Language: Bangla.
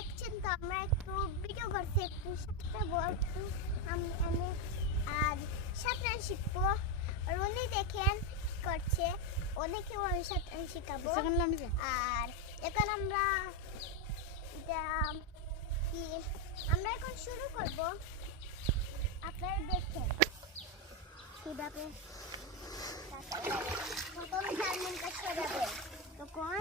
দেখছেন তো আমরা একটু ভিডিও করছি একটু সাঁতরাবো একটু আমি আর সাঁতার শিখবো আর উনি দেখেন কি করছে অনেকেও আমি সাঁতার শিখাবো আর এখন আমরা কি আমরা এখন শুরু করব আপনারা দেখেন কিভাবে প্রথম 4 মিনিট সরাবে তখন